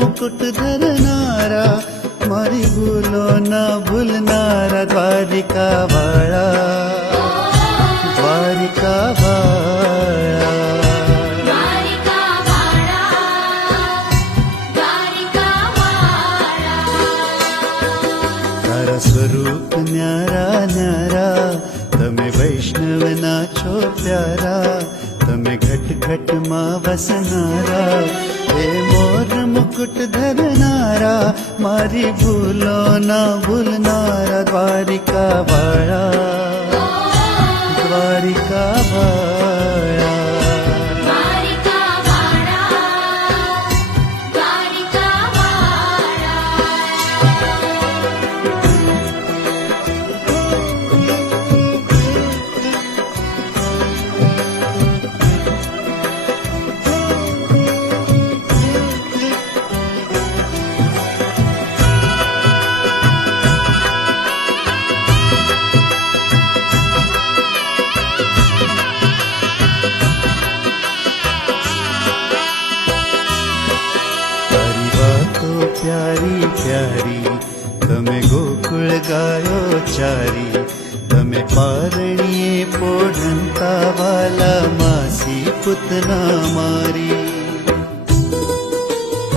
मुकुट धरनारा, मारी भूलो ना भूलनारा, द्वारिका वाला, द्वारिका वाला, द्वारिका वाला, द्वारिका वाला। तारा स्वरूप न्यारा न्यारा, तमे वैष्णव ना छो प्यारा, तमे घट घट मां वसनारा, हे मोर मुकुट धरनारा, मारी भूलो ना भूलनारा, द्वारिका वाला, द्वारिका वाला, द्वारिका वाला, द्वारिका वाला। तारी बातो प्यारी प्यारी, तमे गोकुळ गायो चारी, तमे पारणिये पोढंता वाला, मासी पुतना मारी,